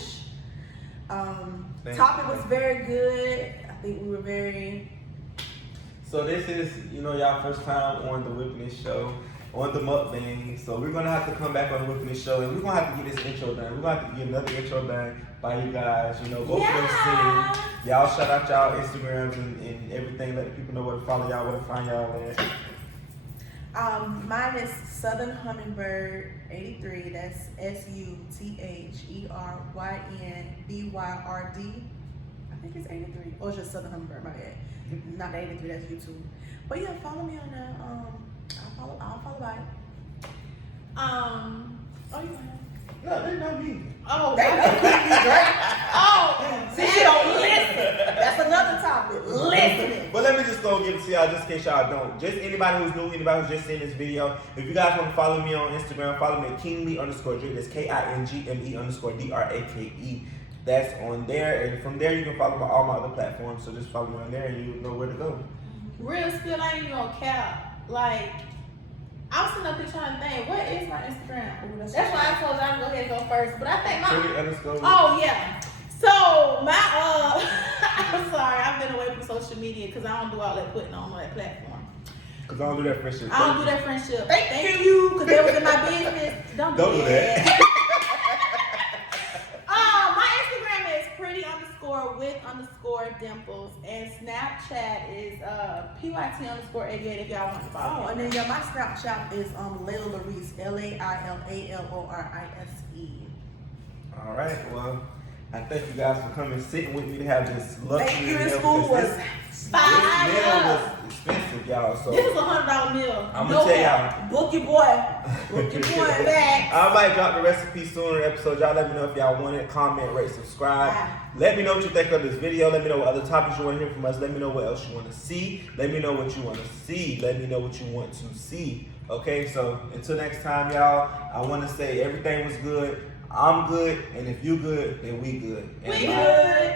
Thank Topic you. was very good. I think we were very. So this is, y'all first time on the Whipping Show, on the mukbang. So we're gonna have to come back on the Whipping Show, and we're gonna have to get this intro done. We're gonna have to get another intro done by you guys. Go for them sing. Y'all shout out y'all Instagrams and everything. Let the people know where to follow y'all, where to find y'all at. Mine is Southern Hummingbird 83. That's SUTHERYNBYRD. I think it's 83. Or it's just Southern Hummingbird, my bad. Not the 83, that's YouTube. But yeah, follow me on that. I'll follow back. Oh, you know. No, they know me. Oh, They know Kiki Drake. oh, See, she don't listen. That's another topic. Listening. But let me just go give it to y'all just in case y'all don't. Just anybody who's new, anybody who's just seen this video. If you guys want to follow me on Instagram, follow me at Kingme_Drake. That's KINGME_DRAKE. That's on there. And from there, you can follow all my other platforms. So just follow me on there and you know where to go. real spill, I ain't even gonna cap. Like, I'm sitting up here trying to think, what is my Instagram? That's why I told y'all to go ahead and go first. But I think my oh yeah. So my I'm sorry, I've been away from social media because I don't do all that putting on that platform. Because I don't do that friendship. I don't do that friendship. Thank you, because that was in my business. Don't do that. My Instagram is pretty_with_dimples, and Snapchat is PYT_88 if y'all want to follow. Oh, and then yeah, my Snapchat is Layla Lorice, LAILALORISE. All right, well, I thank you guys for coming, sitting with me to have this luxury Thank you. meal. This food was This fire. meal was expensive, y'all. So This is $100 meal. I'm gonna tell y'all. Book your boy. Book your boy back. I might drop the recipe sooner in the episode. Y'all let me know if y'all want it. Comment, rate, subscribe. Let me know what you think of this video. Let me know what other topics you want to hear from us. Let me know what else you want to see. Let me know what you want to see. Let me know what you want to see. Okay, so until next time, y'all, I want to say everything was good. I'm good, and if you good, then we good. And We good.